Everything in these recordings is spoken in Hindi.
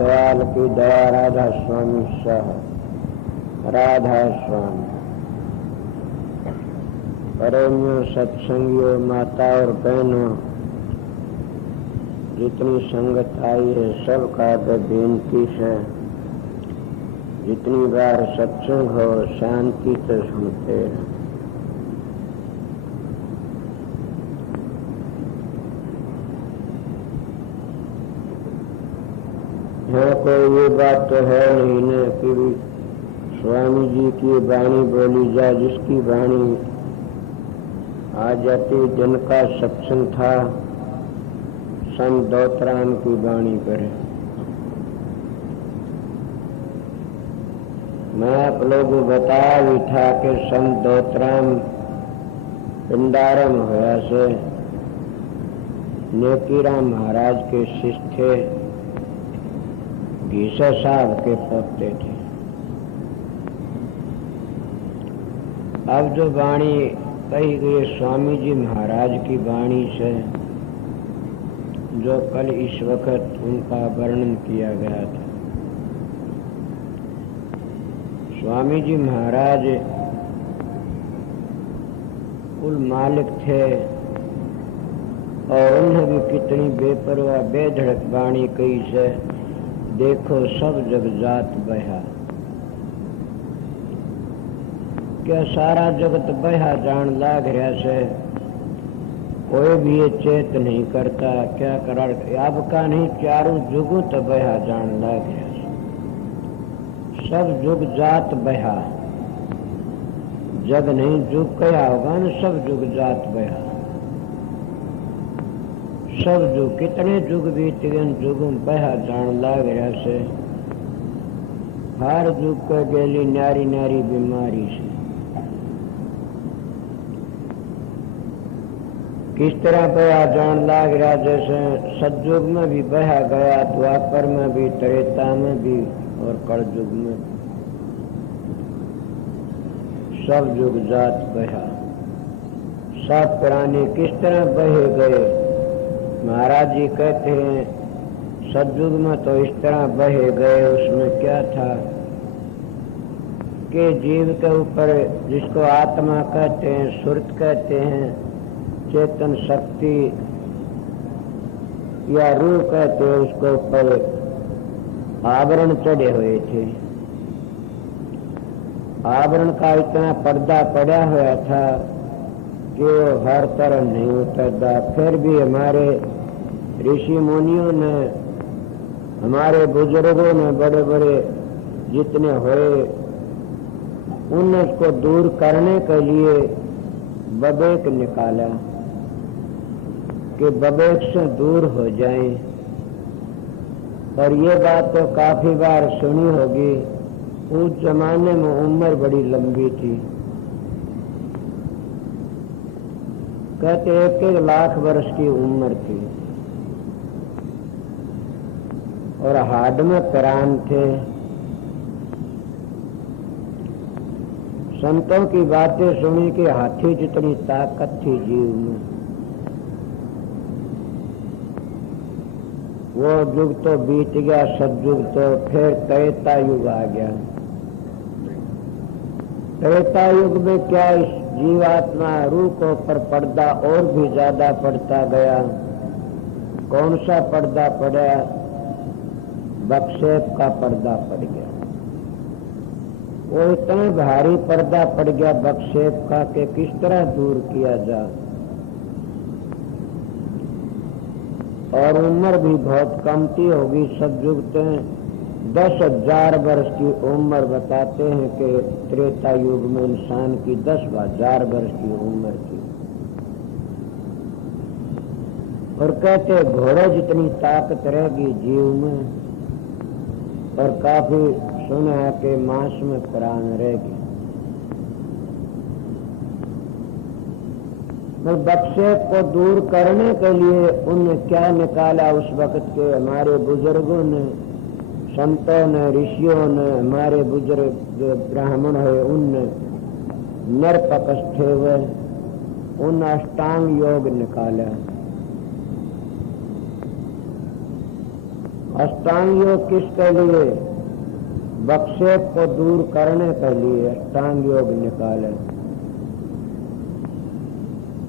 दयाल की दया राधा स्वामी सह राधा स्वामी। प्रेमियों, सत्संगियों, माता और बहनों, जितनी संगत आई है सबका बेनती है, जितनी बार सत्संग हो शांति से सुनते हैं। यहाँ कोई ये बात तो है नहीं न कि स्वामी जी की वाणी बोली जाए। जिसकी वाणी आ जाती, जिनका सत्संग था संत दौतराम की वाणी पर। मैं आप लोगों बता भी था कि संत दौतराम पिंडारम होया से नेकीराम महाराज के शिष्य थे, घीसा साहब के पोते थे। अब जो वाणी कही गई स्वामी जी महाराज की वाणी से, जो कल इस वक्त उनका वर्णन किया गया था। स्वामी जी महाराज कुल मालिक थे और उन्हें भी कितनी बेपरवाह बेधड़क वाणी कही से, देखो सब जग जात बहा। क्या सारा जगत बहा जान लाग रहा से, कोई भी ये चेत नहीं करता। क्या करा अब का नहीं, चारों जुग तो बहा जान लाग रहा से। सब जुग जात बहा, जग नहीं जुग कया होगा न, सब जुग जात बहा। सब जुग कितने जुग बीत गए, जुग बहा जान लाग रहा से। हर जुग को गेली नारी नारी बीमारी से। किस तरह बहा जान लाग रहा, जैसे सतयुग में भी बहा गया, द्वापर में भी, त्रेता में भी और कलयुग में। सब जुग जात बहा, सब प्राणी किस तरह बहे गए। महाराज जी कहते हैं सतयुग में तो इस तरह बहे गए। उसमें क्या था कि जीव के ऊपर, जिसको आत्मा कहते हैं, सुरत कहते हैं, चेतन शक्ति या रूह कहते हैं, उसके ऊपर आवरण चढ़े हुए थे। आवरण का इतना पर्दा पड़ा हुआ था कि वो हर तरह नहीं उतरता। फिर भी हमारे ऋषि मुनियों ने, हमारे बुजुर्गों ने, बड़े बड़े जितने हुए, उन उसको दूर करने के लिए बबेक निकाला कि बबेक से दूर हो जाएं। और ये बात तो काफी बार सुनी होगी। उस जमाने में उम्र बड़ी लंबी थी, कहते 1-1 लाख वर्ष की उम्र थी और हाड में प्राण थे। संतों की बातें सुनी कि हाथी जितनी ताकत थी जीव में। वो युग तो बीत गया, सतयुग तो फिर त्रेता युग आ गया। त्रेता युग में क्या, इस जीवात्मा रूह को पर पर्दा और भी ज्यादा पड़ता गया। कौन सा पर्दा पड़ा? बक्षेप का पर्दा पड़ गया। वो इतना भारी पर्दा पड़ गया बक्षेप का कि किस तरह दूर किया जाए। और उम्र भी बहुत कमती होगी। सतयुग तो 10,000 वर्ष की उम्र बताते हैं कि त्रेता युग में इंसान की 10,000 वर्ष की उम्र थी। और कहते घोड़े जितनी ताकत रहेगी जीव में, और काफी सुना है कि मांस में प्राण रहेगी। बक्षेप को दूर करने के लिए उनने क्या निकाला उस वक्त के हमारे बुजुर्गों ने, संतों ने, ऋषियों ने, हमारे बुजुर्ग जो ब्राह्मण है उनने नरपकस्थे हुए उन अष्टांग योग निकाला। अष्टांग योग किसके लिए? विक्षेप को दूर करने के लिए अष्टांग योग निकाले।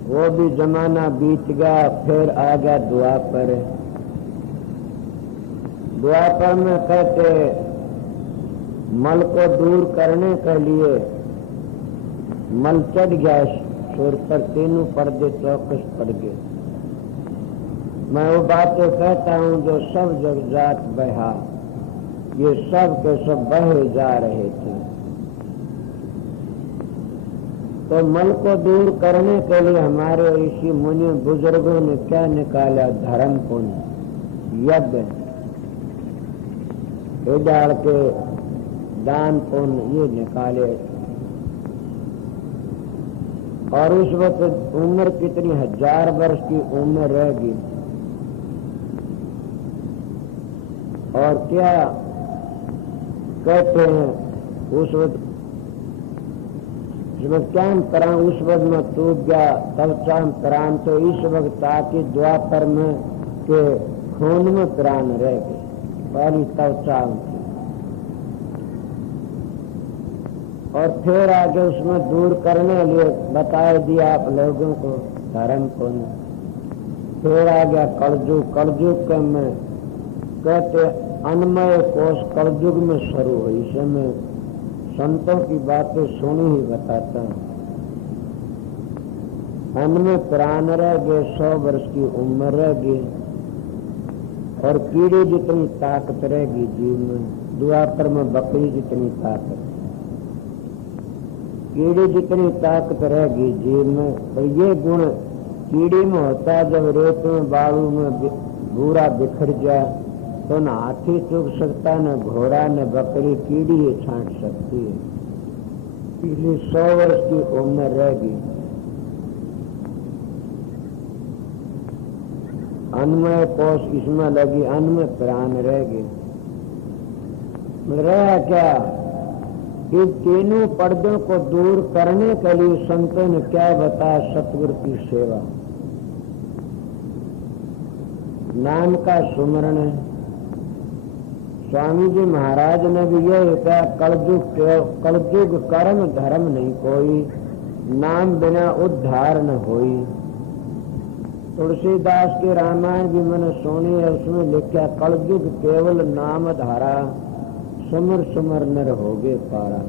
वो भी जमाना बीत गया, फिर आ गया द्वापर। द्वापर में कहते मल को दूर करने के लिए मल चढ़ गया सिर पर, तीनों पर्दे चौकस पड़ गए। मैं वो बातें कहता हूँ जो सब जग जात बहा, ये सब के सब बहे जा रहे थे। तो मल को दूर करने के लिए हमारे ऋषि मुनि बुजुर्गों ने क्या निकाला? धर्म पुण्य, यज्ञ, डाल के दान पुण्य ये निकाले। और उस वक्त उम्र कितनी 1000 वर्ष की उम्र रहेगी। और क्या कहते हैं उस वक्त चांद प्राण उस वक्त में टूट गया, तब चांद प्राण तो इस वक्त आके द्वापर में के खून में प्राण रह गए, पहली तब चांद थी। और फिर आगे उसमें दूर करने लिए बता दिया आप लोगों को धर्म पुण्य। फिर आ गया कलयुग। कलयुग के में कहते अन्मय कोष कलयुग में शुरू हुई। इसे मैं संतों की बातें सुनी ही बताता हूँ। अन्न में प्राण रह गए, 100 वर्ष की उम्र रह गई, और कीड़े जितनी ताकत रहेगी जीव में। द्वापर में बकरी जितनी ताकत, कीड़े जितनी ताकत रहेगी जीव में। तो ये गुण कीड़ी में होता है। जब रेत में बालू में भूरा बिखर जाए तो न हाथी चुग सकता, न घोड़ा, न बकरी, कीड़ी ये छांट सकती है। इसलिए 100 वर्ष की उम्र रहेगी। अन्नमय कोष इसमें लगी, अन्न में प्राण रहेगी। रहा क्या? इन तीनों पर्दों को दूर करने के लिए संतों ने क्या बताया? सतगुरु की सेवा, नाम का सुमरण है। स्वामी जी महाराज ने भी यह कहा, कलयुग कर्म धर्म नहीं कोई, नाम बिना उद्धार न होई। तुलसीदास के रामायण भी मैंने सुनी है, उसमें लिखा कलयुग केवल नाम धारा, सुमर सुमर नर होगे पारा।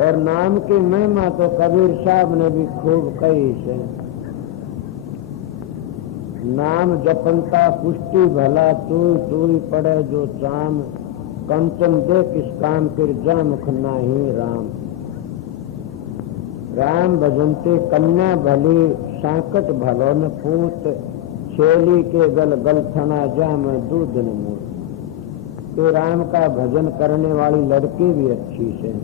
और नाम की महिमा तो कबीर साहब ने भी खूब कही से, नाम जपंता पुष्टि भला, तूई पड़े जो चाम, कंचन दे किस काम फिर जा मुख नाही राम। राम भजनते कन्या भली, सांकट भलो न पूत, छेली के गल गलथना जा में दूध न मूत। तो राम का भजन करने वाली लड़की भी अच्छी से।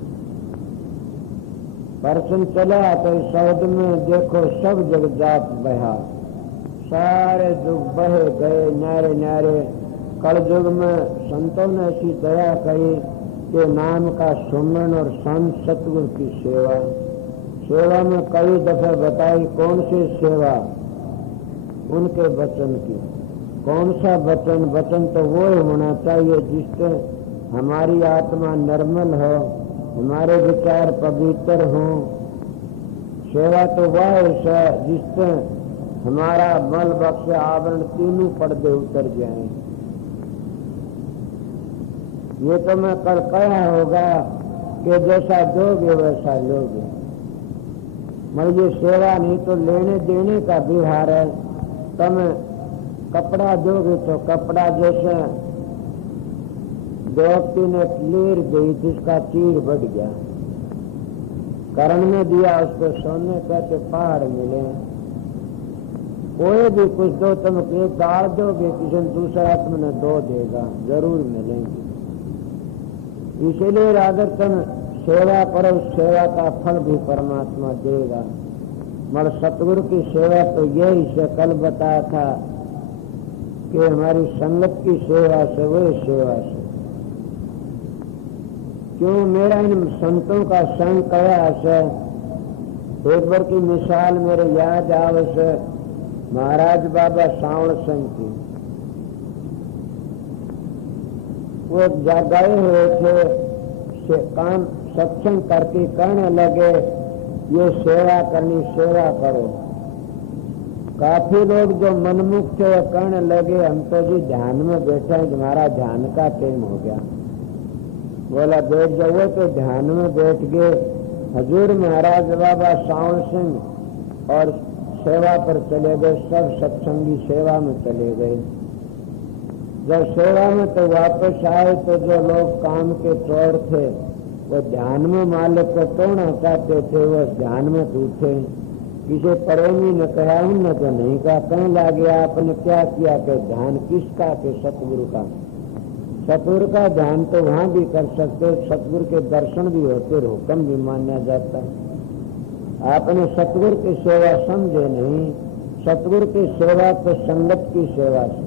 परसों चला तो शब्द में देखो सब जग जात बहा, सारे युग बहे गए न्यारे न्यारे। कलयुग में संतों ने ऐसी दया कही कि नाम का सुमरण और संत सतगुरु की सेवा। सेवा में कई दफे बताई, कौन सी सेवा? उनके वचन की। कौन सा वचन? वचन तो वो होना चाहिए जिससे हमारी आत्मा निर्मल हो, हमारे विचार पवित्र हो। सेवा तो वह है जिससे हमारा मल बक्ष आवरण तीनों पर्दे उतर जाएं। ये तो मैं कल कहा होगा कि जैसा दोगे वैसा लोगे। मगर ये सेवा नहीं तो लेने देने का व्यवहार है। तुम कपड़ा दोगे तो कपड़ा जैसे व्यक्ति ने लेर गई जिसका तीर बढ़ गया, करण में दिया उसको सोने कहते पहाड़ मिले। कोई भी कुछ दो, तुम एक दाल दोगे किसी दूसरा तुमने 2 देगा, जरूर मिलेंगे। इसीलिए अगर तुम सेवा करो, सेवा का फल भी परमात्मा देगा। मगर सतगुरु की सेवा तो यही से कल बताया था कि हमारी संगत की सेवा से, वही सेवा से। क्यों मेरा इन संतों का संग कया से। एक बार की मिसाल मेरे याद आवे से, महाराज बाबा सावण सिंह की। वो गए हुए थे काम सत्संग करके कहने लगे ये सेवा करनी, सेवा करो। काफी लोग जो मनमुख थे वो कहने लगे हम तो जी ध्यान में बैठे हैं, हमारा ध्यान का टाइम हो गया। बोला बैठ जाओ, तो ध्यान में बैठ गए। हजूर महाराज बाबा सावन सिंह और सेवा पर चले गए, सब सत्संगी सेवा में चले गए। जब सेवा में तो वापस आए तो जो लोग काम के चोर थे वो ध्यान में मालिक को तोड़ना चाहते थे, वो ध्यान में टूटे। किसी प्रेमी ने कहा, उनने तो नहीं कहा, कहने लगे आपने क्या किया कि ध्यान किसका, के सतगुरु का। सतगुरु का ध्यान तो वहां भी कर सकते, सतगुरु के दर्शन भी होते, हुक्म भी माना जाता। आपने सतगुरु की सेवा समझे नहीं। सतगुरु की सेवा तो संगत की सेवा से,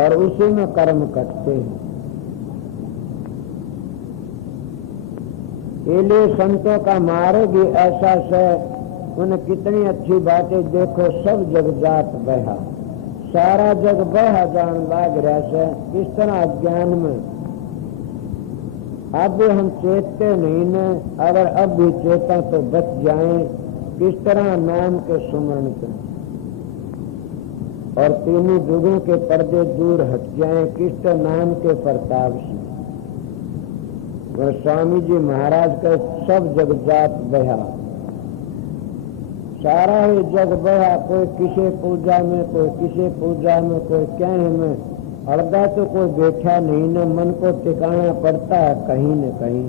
और उसी में कर्म कटते हैं। इसलिए संतों का मार्ग ही ऐसा है। उन्हें कितनी अच्छी बातें देखो, सब जग जात बहा, सारा जग बहा जान लाग रहा है। किस तरह अज्ञान में अब भी हम चेतते नहीं न, अगर अब भी चेता तो बच जाएं। किस तरह नाम के सुमरण करें और तीनों युगों के पर्दे दूर हट जाएं, किस तरह नाम के प्रताप से। और स्वामी जी महाराज का सब जग जात बहा, सारा ही जग बहा। कोई किसी पूजा में, कोई किसी पूजा में, कोई क्या में, अर्धा तो कोई बैठा नहीं न, मन को टिकाना पड़ता है कहीं न कहीं।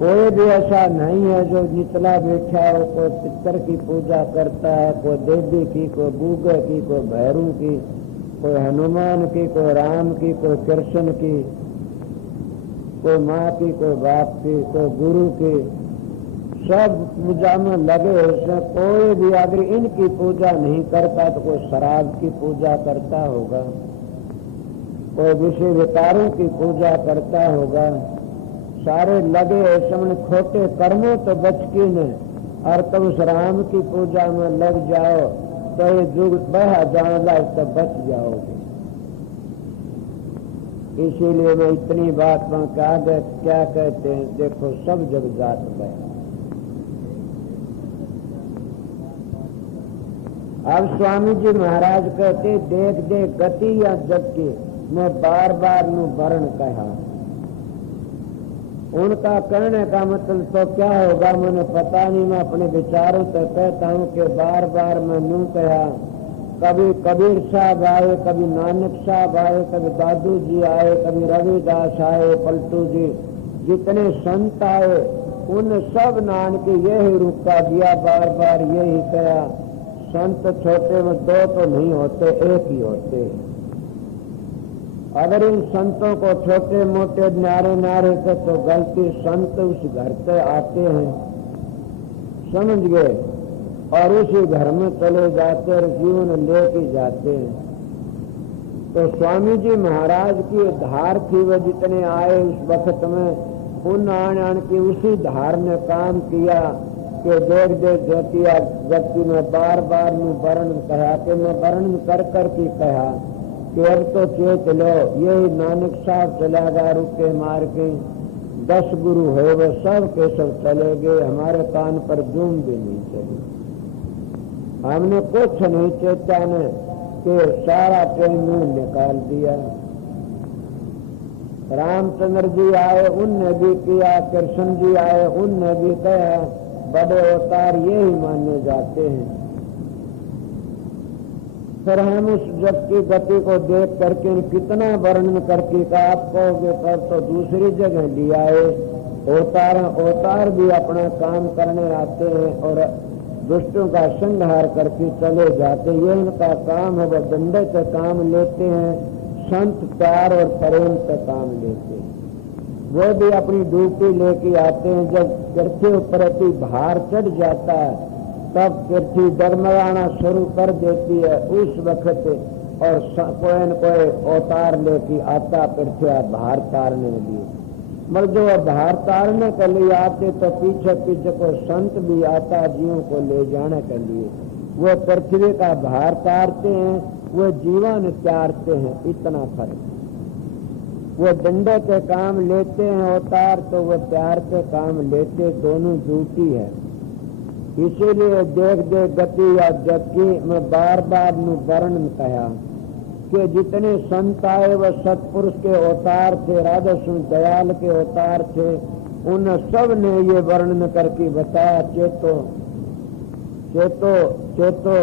कोई भी ऐसा नहीं है जो निचला बैठा हो। कोई पितर की पूजा करता है, कोई देवी की, कोई बूगे की, कोई भैरू की, कोई हनुमान की, कोई राम की, कोई कृष्ण की, कोई माँ की, कोई बाप की, कोई गुरु की। सब पूजा में लगे। उसमें कोई भी अगर इनकी पूजा नहीं करता तो कोई शराब की पूजा करता होगा, कोई विषय विकारों की पूजा करता होगा। सारे लगे ऐसे खोटे कर्मों तो बच के न, और तो उस राम की पूजा में लग जाओ तो ये जुग बहा जाना तो बच जाओगे। इसीलिए मैं इतनी बात में क्या कहते हैं, देखो सब जग जात बहा। अब स्वामी जी महाराज कहते देख देख गति या जग की, मैं बार बार नू वर्ण कहा। उनका कहने का मतलब तो क्या होगा मैंने पता नहीं। मैं अपने विचारों से कहता हूँ कि बार बार मैं नू कहा। कभी कबीर साहब आए, कभी नानक साहब आए, कभी दादू जी आए, कभी रविदास आए, पलटू जी, जितने संत आए उन सब नान के यही रुका दिया, बार बार यही कहा। संत छोटे में दो तो नहीं होते, एक ही होते। अगर इन संतों को छोटे मोटे न्यारे न्यारे से तो गलती संत उस घर से आते हैं, समझ गए, और उसी घर में चले जाते और जीवन लेके जाते हैं। तो स्वामी जी महाराज की धार थी, वह जितने आए उस वक्त में उन आन की उसी धार ने काम किया कि देख देख ज्योतिया व्यक्ति में बार बार वर्णन कहा कि मैं वर्णन कर करके कहा कि अब तो चेत लो। यही नानक साहब चला गया रुके मार के, 10 गुरु है वो सब के सब चले गए, हमारे कान पर जूम भी नहीं चली। हमने कुछ नहीं चेता ने कि सारा ट्रेन में निकाल दिया। रामचंद्र जी आए उनने भी किया, कृष्ण जी आए उनने भी कहा। बड़े अवतार यही माने जाते हैं। फिर हम उस जग की गति को देख करके कितना वर्णन करके का आप कहोगे तब तो दूसरी जगह लिया है। अवतार भी अपना काम करने आते हैं और दुष्टों का संहार करके चले जाते। ये उनका काम है, वह डंडे से काम लेते हैं, संत प्यार और प्रेम से काम लेते हैं। वो भी अपनी ड्यूटी लेके आते हैं। जब पृथ्वी प्रति भार चढ़ जाता है तब पृथ्वी डगमगाना शुरू कर देती है उस वक्त, और कोई न कोई अवतार लेके आता पृथ्वी भार तारने के लिए। मगर जो भार तारने के लिए आते तो पीछे पीछे को संत भी आता जीवों को ले जाने के लिए। वो पृथ्वी का भार तारते हैं वो जीवन त्यागते हैं, इतना फर्क। वो दंडे के काम लेते हैं अवतार, तो वो प्यार के काम लेते, दोनों झूठी है। इसीलिए देख देख गति या जग की मैं बार बार वर्णन कहा कि जितने संत आए वह सतपुरुष के अवतार थे, राधा सुन दयाल के अवतार थे। उन सब ने ये वर्णन करके बताया, चेतो चेतो चेतो,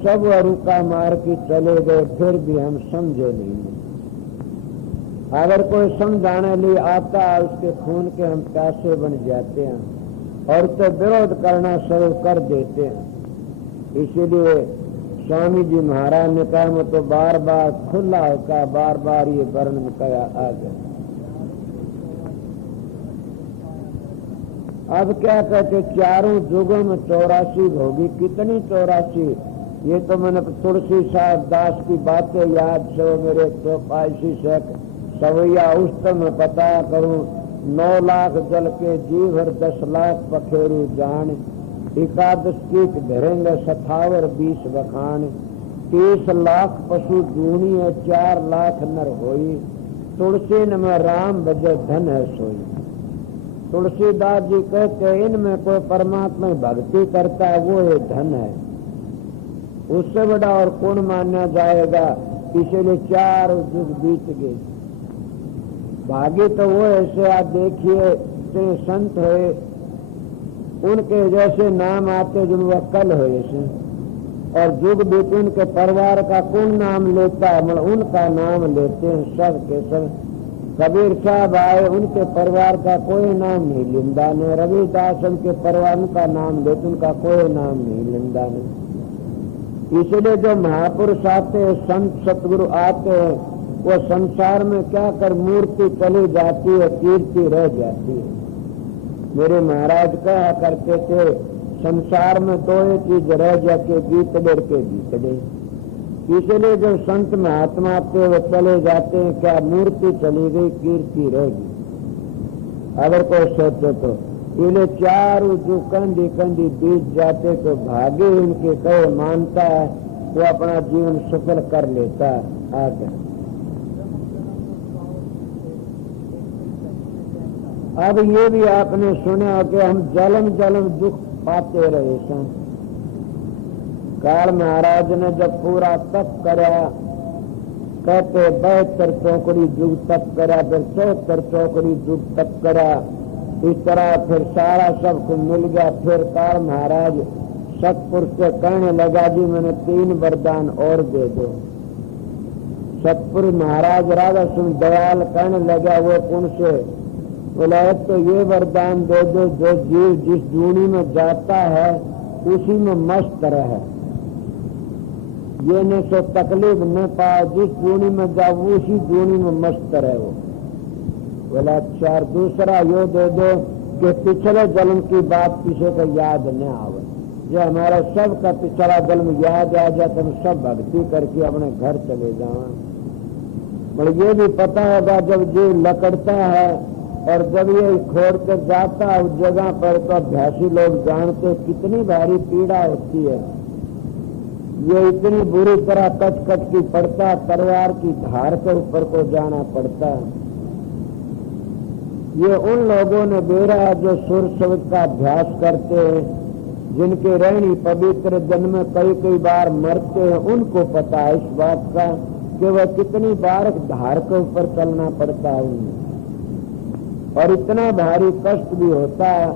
सब रुका मार के चले गए, फिर भी हम समझे नहीं। अगर कोई समझाने लिए आता है, उसके खून के हम प्यासे बन जाते हैं और तो विरोध करना शुरू कर देते हैं। इसीलिए स्वामी जी महाराज ने कहा, मैं तो बार बार खुला होकर बार बार ये वर्णन किया आ गया। अब क्या कहते, चारों युगों में 84 होगी। कितनी 84? ये तो मैंने तुलसी साहब दास की बातें याद से मेरे चौपासी से सवैया उस्त में पता करूं। 9 लाख जल के जीव हर 10 लाख पखेरु जान, 11 कीट धरेंगे 27 बखान, 30 लाख पशु जूनी है 4 लाख नर होई, तुलसी न में राम बजे धन है सोई। तुलसीदास जी कहते इनमें कोई परमात्मा भक्ति करता है वो ये धन है, उससे बड़ा और कौन माना जाएगा। इसीलिए 4 युग बीत गए। भागी तो वो ऐसे आप देखिए इतने संत हुए, उनके जैसे नाम आते जिन वह कल हुए से, और युग बीत उनके परिवार का कौन नाम लेता है, मतलब उनका नाम लेते हैं सब के सब। कबीर साहब आए, उनके परिवार का कोई नाम नहीं लिंदा ने। रविदास उनके परिवार का नाम लेते, उनका कोई नाम नहीं लिंदा ने। इसलिए जो महापुरुष आते हैं, संत सतगुरु आते हैं, वो संसार में क्या कर मूर्ति चली जाती है, कीर्ति रह जाती है। मेरे महाराज कहा करते थे, संसार में 2 चीज रह जाके गीतड़े के गीतड़े। इसलिए जो संत महात्मा आते वो चले जाते हैं, क्या मूर्ति चली गई, कीर्ति रहेगी। अगर कोई सोचे तो इन्हें 4 जो कंधी कंधी बीत जाते तो भाग्य उनके कहे मानता है, वो अपना जीवन सफल कर लेता है। आगे अब ये भी आपने सुना कि हम जलम जलम दुख पाते रहे सन। काल महाराज ने जब पूरा तप करा, कहते 72 चौकड़ी युग तप करा, फिर 74 चौकड़ी युग तप करा। इस तरह फिर सारा सब कुछ मिल गया। फिर काल महाराज सतपुरुष से कहने लगा, जी मैंने 3 वरदान और दे दो। सतपुरुष महाराज राधा सुन दयाल कहने लगा, वो कौन से? बोला, तो ये वरदान दे दो, जो जीव जिस जूनी में जाता है उसी में मस्त रहे, ये न सो तकलीफ न पाए, जिस जूनी में जाओ उसी जूनी में मस्त रहे वो। बोला, अच्छा दूसरा यो दे दो कि पिछले जन्म की बात किसी को याद न आवे, जो हमारा सब का पिछला जन्म याद आ जाए तो हम सब भक्ति करके अपने घर चले जाए। मगर ये भी पता होगा जब जीव लकड़ता है और जब ये खोड़ कर जाता है उस जगह पर, तो अभ्यासी लोग जानते कितनी भारी पीड़ा होती है। ये इतनी बुरी तरह कट कट की पड़ता, तलवार की धार के ऊपर को जाना पड़ता है। ये उन लोगों ने बेरा है जो सुर शब्द का अभ्यास करते हैं, जिनके रहनी पवित्र जन्म में कई कई बार मरते हैं, उनको पता है इस बात का कि वह कितनी बार धार के ऊपर चलना पड़ता है उन्हें, और इतना भारी कष्ट भी होता है।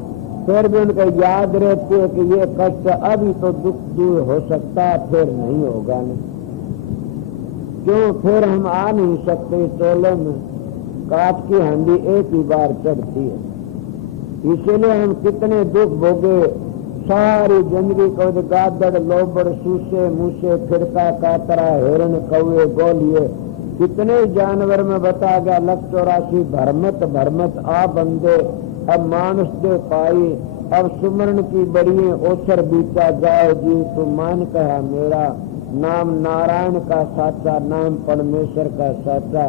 फिर भी उनको याद रहती है कि ये कष्ट अभी तो दुख दूर हो सकता है, फिर नहीं होगा नहीं। क्यों? फिर हम आ नहीं सकते चोले में, काट की हांडी एक ही बार चढ़ती है। इसीलिए हम कितने दुख भोगे, सारी जिंदगी को गादड़ लोबड़ सूसे मूसे फिरका कातरा हिरण कौए गोलिए, कितने जानवर में बता गया। 184 भरमत भरमत आ बंदे, अब मानुष दे पाई, अब सुमरण की बड़िए ओसर बीता जाए जीव, तो मान कहा मेरा नाम नारायण का साचा, नाम परमेश्वर का साचा,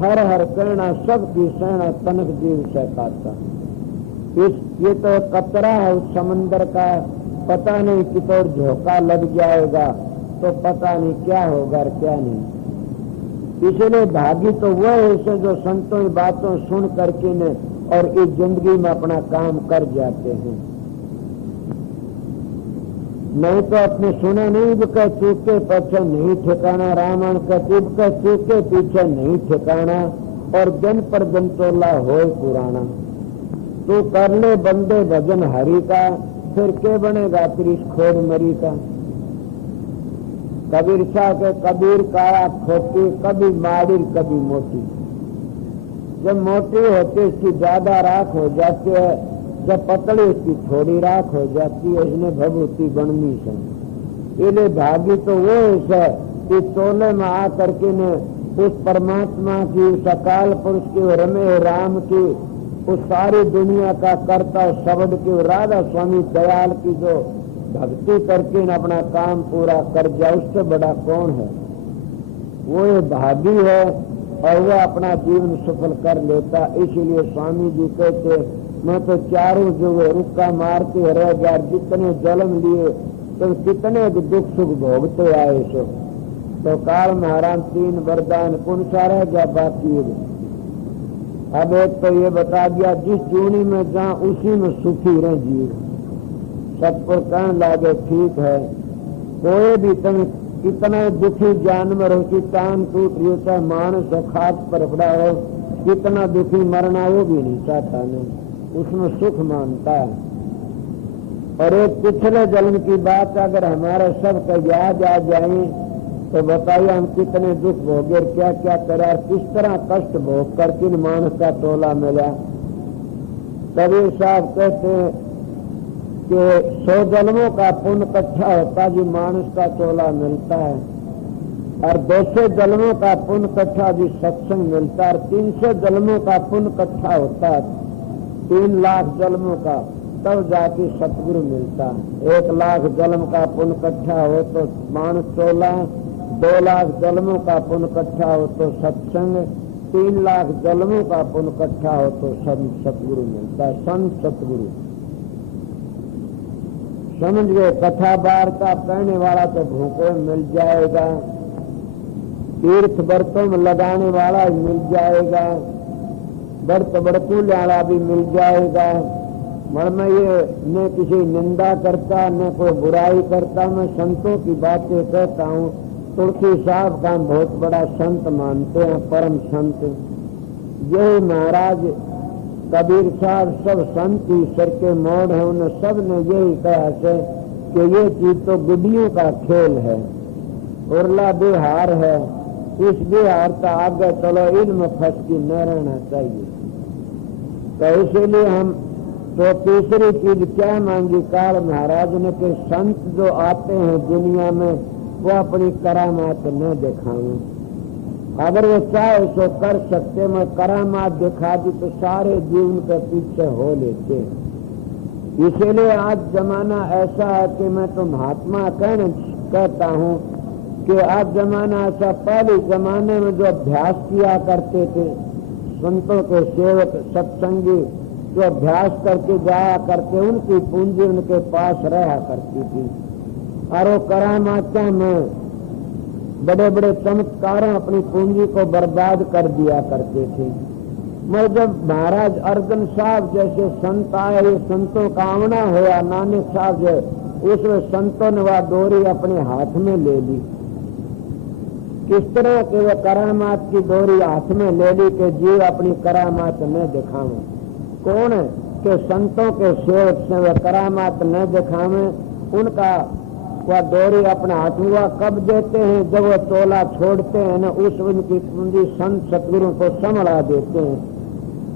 हर हर कहना सबकी सहना, तनक जीव से खाता। ये तो कतरा है उस समंदर का, पता नहीं कितोर झोंका लग जाएगा। तो पता नहीं क्या होगा और क्या नहीं। इसलिए भागी तो वो है जो संतों की बातों सुन करके ने और इस जिंदगी में अपना काम कर जाते हैं। नहीं तो अपने सुना नहीं कह चूके पीछे नहीं ठिकाना, रामायण का चुप कह चूके पीछे नहीं ठिकाना, और जन पर जन तोला हो पुराना। तू कर ले बंदे भजन हरि का, फिर के बनेगा त्रिश खोड़ मरी का। कबीर शाह के कबीर काया खोटी, कभी माड़ी कभी मोटी। जब मोटी होती इसकी ज्यादा राख हो जाती है, जब पतली उसकी थोड़ी राख हो जाती है। इसने भभूति गणनी से इले भागी तो वो है कि तोले में आ करके ने उस परमात्मा की, उस अकाल पुरुष की, रमे राम की, उस सारी दुनिया का कर्ता शब्द की, राधा स्वामी दयाल की जो भक्ति करके न अपना काम पूरा कर जाए, उससे बड़ा कौन है। वो ये भागी है और वो अपना जीवन सफल कर लेता। इसलिए स्वामी जी कहते मैं तो चारों जो रुक्का मारते रह गया, जितने जन्म लिए तो कितने दुख सुख भोगते आए सो। तो काल महाराज 3 वरदान कौन सा रह गया बाकी। अब एक तो ये बता दिया जिस जूनी में जा उसी में सुखी रह जीव। सबको कहने लागे ठीक है, कोई भी तुम कितना दुखी जानवर हो कि टांग टूट रही हो, चाहे मानस हो, खाक पर पड़ा हो, कितना दुखी मरना वो भी नहीं चाहता नहीं, उसमें सुख मानता है। और एक पिछले जन्म की बात अगर हमारा सब का याद आ जाए तो बताइए हम कितने दुख भोगे, क्या क्या करा, किस तरह कष्ट भोग कर किन मानस का तोला मिला। कबीर साहब कहते हैं कि 100 जन्मों का पुण्य इकट्ठा होता जी मानस का तोला मिलता है, और 200 जन्मों का पुण्य इकट्ठा जी सत्संग मिलता है, और 300 जन्मों का पुण्य इकट्ठा होता है 3 लाख जन्मों का, तब जाके सतगुरु मिलता। 1 लाख जन्म का पुण्य इकट्ठा हो तो मानस तोला, 2 लाख जन्मों का पुण्य इकट्ठा हो तो सत्संग, 3 लाख जन्मों का पुण्य इकट्ठा हो तो संत सतगुरु मिलता है। संत सतगुरु समझ गए। कथा वार्ता कहने वाला तो भूखों मिल जाएगा, तीर्थ व्रतों में लगाने वाला मिल जाएगा, व्रत बड़कूल वाला भी मिल जाएगा। मगर मैं ये न किसी निंदा करता न कोई बुराई करता, मैं संतों की बातें कहता हूँ। तुलसी साहब का बहुत बड़ा संत मानते हैं, परम संत। यही महाराज कबीर साहब सब संत ईश्वर के मोड़ है, उन्हें सब ने यही कहा से कि ये चीज तो गुड्डियों का खेल है, उर्ला बिहार है, इस बिहार का आगे चलो इल्म फंस की न रहना चाहिए। तो इसीलिए हम तो तीसरी चीज क्या मांगी काल महाराज ने कि संत जो आते हैं दुनिया में वो अपनी करामात न दिखाएं। अगर वो चाहे तो कर सकते, मैं करामात दिखा दी तो सारे जीवन के पीछे हो लेते। इसीलिए आज जमाना ऐसा है कि मैं तो महात्मा कहता हूँ कि आज जमाना ऐसा, पहले जमाने में जो अभ्यास किया करते थे संतों के सेवक सत्संगी, जो अभ्यास करके जाया करते, उनकी पूंजी उनके पास रहा करती थी, और वो करामात्या में बड़े बड़े चमत्कारों अपनी पूंजी को बर्बाद कर दिया करते थे। मैं जब महाराज अर्जन साहब जैसे संत आए, ये संतों का आमना हुआ, नानक साहब जो उसमें संतों ने वह डोरी अपने हाथ में ले ली। किस तरह के वो करामात की डोरी हाथ में ले ली कि जीव अपनी करामात न दिखावे। कौन है कि संतों के सेवक से वह करामात न दिखावे, उनका वह डोरी अपने हाथ में वह कब देते हैं जब वह तोला छोड़ते हैं न, उस उनकी पूंजी संत सतगुरु को संभला देते हैं।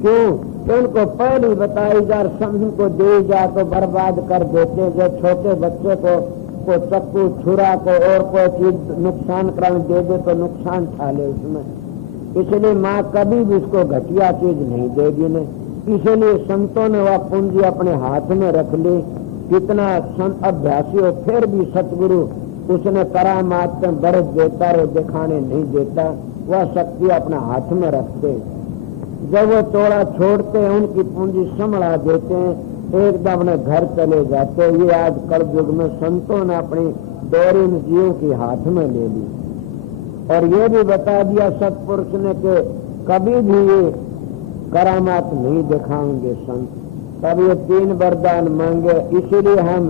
क्यों कि उनको पहले बताई जा, समझ को दे जा तो बर्बाद कर देते। जब छोटे बच्चे को चक्कू छुरा को और कोई चीज नुकसान कराने दे दे तो नुकसान खा ले उसमें। इसलिए माँ कभी भी उसको घटिया चीज नहीं देगी न। इसलिए संतों ने वह पूंजी अपने हाथ में रख ली। कितना संत अभ्यासी हो फिर भी सतगुरु उसने करामात में बरस देता रहे, दिखाने नहीं देता, वह शक्ति अपने हाथ में रखते। जब वो तोड़ा छोड़ते हैं उनकी पूंजी संभला देते हैं, एकदम अपने घर चले जाते। ये आज कल युग में संतों ने अपनी डोरी इन जीव के हाथ में ले ली और ये भी बता दिया सत्पुरुष ने कि कभी भी ये करामात नहीं दिखाएंगे संत। तब ये 3 वरदान मांगे। इसीलिए हम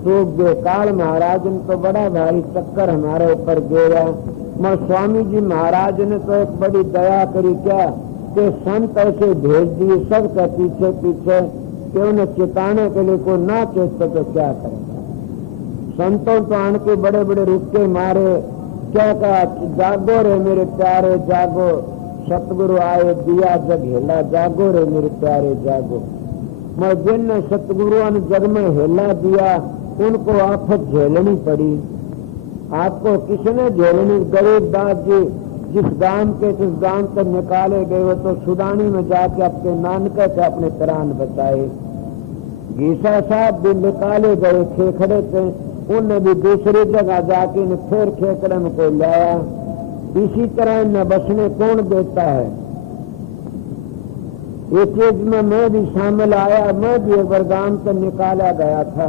सूख गए। काल महाराज ने तो बड़ा भारी चक्कर हमारे ऊपर गया, मगर स्वामी जी महाराज ने तो एक बड़ी दया करी क्या कि संत ऐसे भेज दिए सबके पीछे पीछे कि उन्हें चिताने के लिए कोई ना चेत तो क्या करेगा। संतों तो आन के बड़े बड़े रुके मारे, क्या कहा, जागो रे मेरे प्यारे जागो, सतगुरु आए दिया जग हेला, जागो रे मेरे प्यारे जागो। मैं जिन सतगुरुओं ने जग में हेला दिया उनको आफत झेलनी पड़ी। आपको किसने झेलनी? गरीबदास जी जिस गांव के जिस गांव से निकाले गए वो तो सुदानी में जाके अपने नानक से अपने प्राण बचाए। गीसा साहब भी निकाले गए खेखड़े से, उनने भी दूसरी जगह जाके न फिर खेखड़े में को लाया। इसी तरह न बसने कौन देता है। ये चीज में मैं भी शामिल आया। मैं भी एक बार गांव से निकाला गया था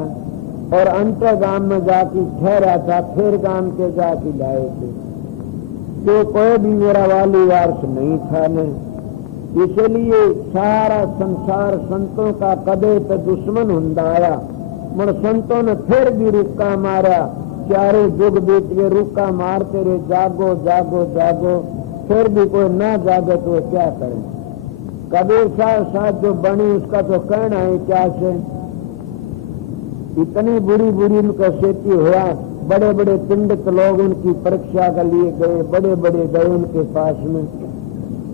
और अंतर गांव में जाके ठहरा था, फिर गांव के जाके लाए थे। तो कोई भी मेरा वाली वारस नहीं था न। इसलिए सारा संसार संतों का कदे तो दुश्मन हुंदाया, मगर संतों ने फिर भी रुक्का मारा। चारों जुग बीत गए, रुक्का मारते रहे, जागो जागो जागो। फिर भी कोई ना जागे तो क्या करें। कबीर साहब जो बनी उसका तो कहना है क्या से। इतनी बुरी बुरी उनका सेती हुआ। बड़े बड़े पंडित लोग उनकी परीक्षा के लिए गए, बड़े बड़े गए उनके पास में।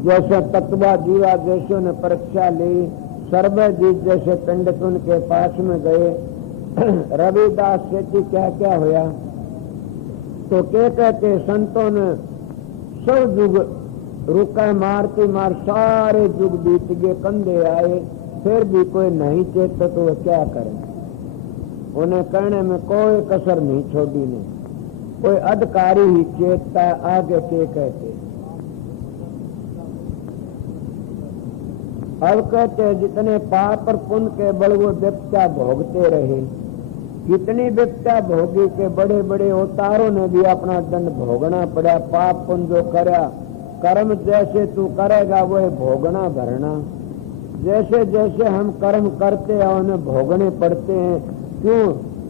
जैसे तत्वा जीवा जैसों ने परीक्षा ली, सर्वजीत जैसे पंडित उनके पास में गए। रविदास सेठी क्या क्या हुआ तो क्या कहते, संतों ने सब युग रुका मारते मार सारे युग बीत गए, कंधे आए, फिर भी कोई नहीं चेता तो वो क्या करें। उन्हें कहने में कोई कसर नहीं छोड़ी ने। कोई अधिकारी ही चेतता आगे के कहते। अब कहते जितने पाप और पुण्य के बल वो व्यक्ता भोगते रहे, कितनी व्यक्ता भोगी के बड़े बड़े अवतारों ने भी अपना दंड भोगना पड़ा। पाप पुण्य जो करा, कर्म जैसे तू करेगा वो भोगना भरना। जैसे जैसे हम कर्म करते हैं उन्हें भोगने पड़ते हैं। क्यों?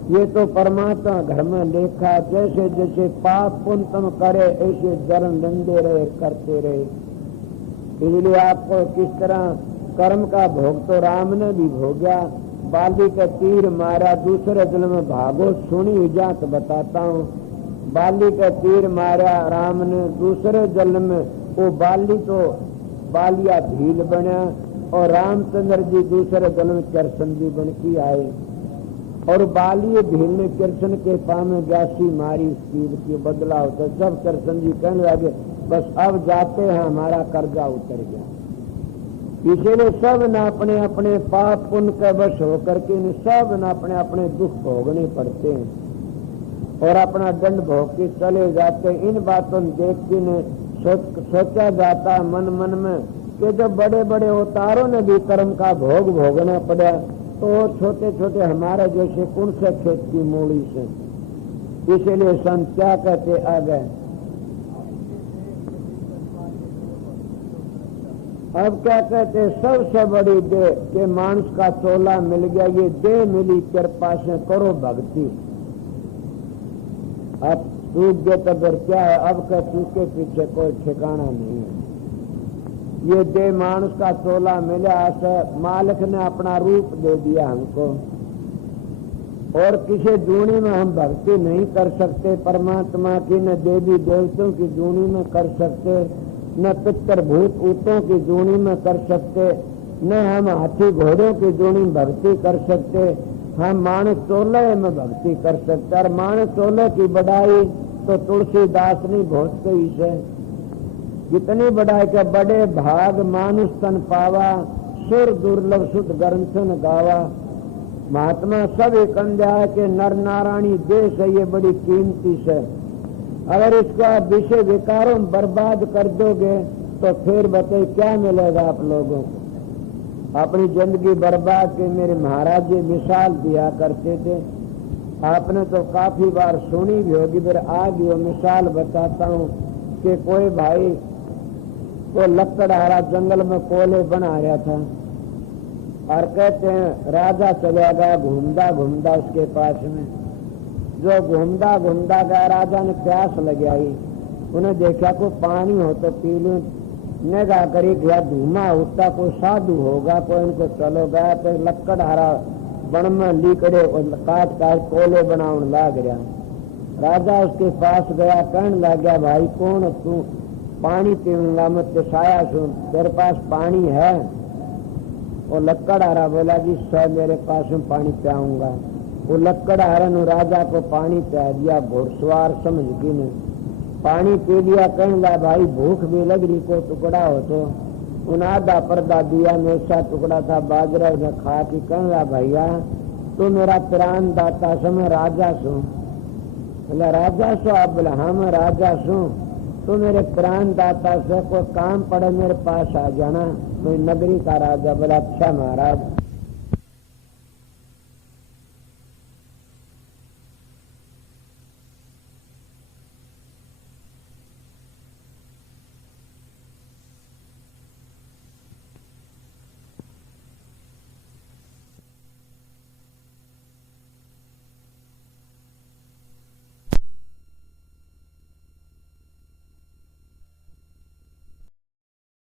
ये तो परमात्मा घर में लेखा। जैसे जैसे पाप पुण्य तुम करे ऐसे जन्म लेंदे रहे, करते रहे। इसलिए आपको किस तरह कर्म का भोग तो राम ने भी भोगा। बाली का तीर मारा, दूसरे जन्म में भागो सुनी जात बताता हूँ। बाली का तीर मारा राम ने, दूसरे जन्म में वो बाली तो बालिया भील बना और रामचंद्र जी दूसरे जन्म कृष्ण बन के आए। और बाली भील ने कृष्ण के पाँव में गासी मारी, उसकी बदला होता। जब कृष्ण जी कहने लगे बस अब जाते हैं, हमारा कर्जा उतर गया। इसीलिए सब न अपने अपने पाप पुण्य का वश होकर के सब न अपने अपने दुख भोगने पड़ते हैं और अपना दंड भोग के चले जाते। इन बातों देख के सोचा जाता मन मन में कि जब बड़े बड़े अवतारों ने भी कर्म का भोग भोगना पड़ा तो छोटे छोटे हमारे जैसे कौन से खेत की मूड़ी से। इसीलिए संत क्या कहते आ गए। अब क्या कहते, सबसे बड़ी दे के मानस का चोला मिल गया, ये दे मिली कृपा से करो भक्ति। अब टूट गए तो फिर क्या है। अब का चूके पीछे कोई ठिकाना नहीं है। ये दे मानस का चोला मिला, मालिक ने अपना रूप दे दिया हमको। और किसी जूनी में हम भक्ति नहीं कर सकते परमात्मा की, न देवी देवताओं की जूनी में कर सकते, न पितर भूत ऊतों की जूनी में कर सकते, न हम हाथी घोड़ों की जूनी में भक्ति कर सकते। हम मानस चोले में भक्ति कर सकते। और मानस चोले की बढ़ाई तो तुलसीदास ने बहुत कही से। कितनी बढ़ाई के बड़े भाग मानुष तन पावा, सुर दुर्लभ शुद्ध ग्रंथन गावा। महात्मा सब एक अंध्याय के नर नारायणी देश है, ये बड़ी कीमती से। अगर इसको आप विषय विकारों बर्बाद कर दोगे तो फिर बताइए क्या मिलेगा आप लोगों को। अपनी जिंदगी बर्बाद के मेरे महाराज जी मिसाल दिया करते थे। आपने तो काफी बार सुनी भी होगी, फिर आज वो मिसाल बताता हूँ कि कोई भाई को लकड़हारा जंगल में कोयले बना रहा था और कहते हैं राजा चला गया घूमता घूमता उसके पास में। जो घूमता घूमता गया, राजा ने प्यास लग आई, उन्हें देखा कोई पानी हो तो पी लूं। निगाह करी गया धूमा उठता, कोई साधु होगा, कोई इनको चलो गया तो लकड़हारा बन में लीकड़े काट काट कोले बनाने लाग रहा। राजा उसके पास गया, कहने लग गया भाई कौन तू, पानी पीऊंगा मैं तिसाया सू, तेरे पास पानी है? वो लकड़हारा बोला जी सर मेरे पास में पानी पियाऊंगा। वो लकड़हारा ने राजा को पानी पिया दिया, घुड़सवार समझ की ने पानी पी लिया। कहने लगा भाई भूख भी लग रही, को टुकड़ा हो तो उन आधा पर्दा दिया, मेरा टुकड़ा था बाजरा, उसे खा के कहने लगा भैया तू मेरा प्राण दाता सो, मैं राजा सू। बोला राजा सो? आप बोला हाँ मैं राजा सू। तो मेरे प्राण दाता से कोई काम पड़े मेरे पास आ जाना, मैं नगरी का राजा। बोला अच्छा महाराज।